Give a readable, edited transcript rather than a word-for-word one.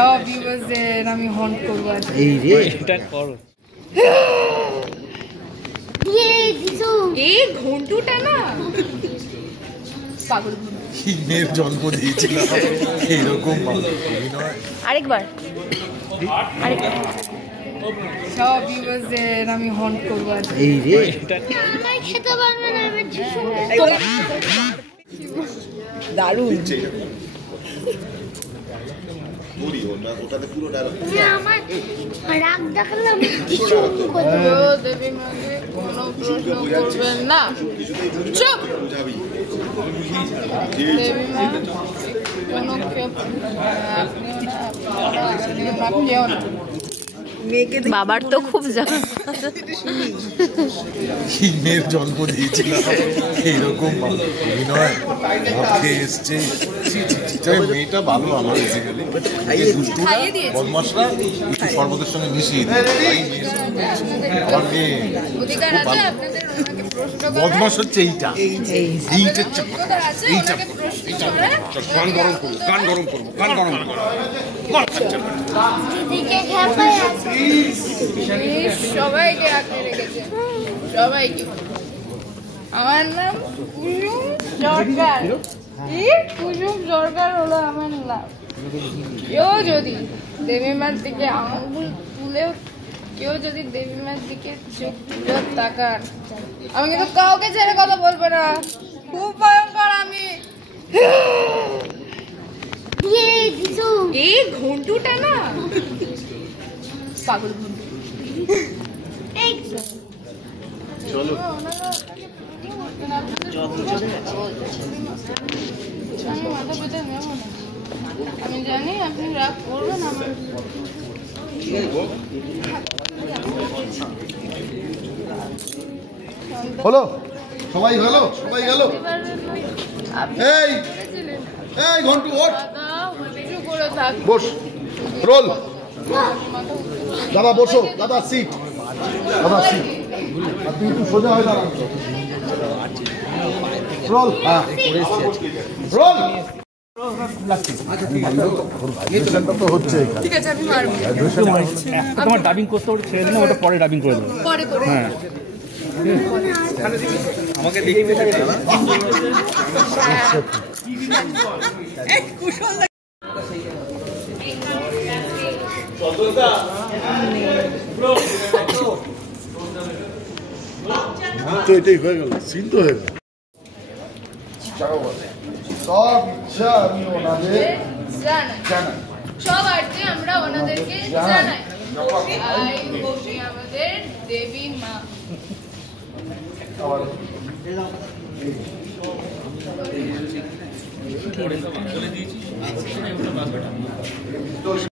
সব ভিউয়ার্সদের আমি হন্ট করব আজকে। এই রে এটা করো এই ঘন্টুটা না পাগল মেয়ের জন্ম দিয়েছিল এইরকম অভিনয়। আরেকবার সব ভিউয়ার্সদের আমি হন্ট করব আজকে। এই রে খেতে পারবে না দারুণ ওটাতে পুরো ডায়লগ আমার রাগ দেখালাম দেবী মাকে কোনো প্রশ্ন করবেন না, চুপ। দেবী মা কোনো কেউ না বাবার তো খুব মেয়ের জন্ম দিয়েছিল এইরকম অভিনয় ভাবতে এসছে। মেয়েটা ভালো আমার বদমাসরা একটু শরবতের সঙ্গে মিশিয়ে দিই আমার মেয়ে বদমাস হচ্ছে এইটা এইটা কান গরম করবো কান গরম করবো কান গরম করবো সবাইকে আঁকড়ে রেখেছে, সবাইকে। আমার নাম কুসুম সরকার। কুসুম সরকার হলো আমার নাম। কেউ যদি দেবীমার দিকে আঙুল তুলেও কেউ যদি দেবীমার দিকে চোখ তুলে তাকান, আমি কিন্তু কাউকে ছেড়ে কথা বলবো না। খুব ভয়ঙ্কর আমি। এই ঘন্টুটা না পাগল ঘন্টু। চলো আমি মাথা ব্যথা নেব না, আমি জানি আপনি রাগ করবেন আমার। হলো সবাই গেল সবাই গেল। এই এই ঘন্টু ওঠ বস রোল দাদা বসো দাদা সিট দাদা সিট আপনি একটু সোজা হয়ে দাঁড়ান রোল রোল ঠিক আছে আমি মারবো। তোমার ডাবিং করতে ওটা ছেড়ে দিন, ওটা পরে ডাবিং করে দেবো। পরে করে হ্যাঁ আমাকে দেখে তো এটাই হয়ে গেল সিন তো হয়ে গেল। সব ইচ্ছা আমি ওনাদের জানাই, সব আর্থে আমরা ওনাদেরকে জানাই আমাদের দেবী মা।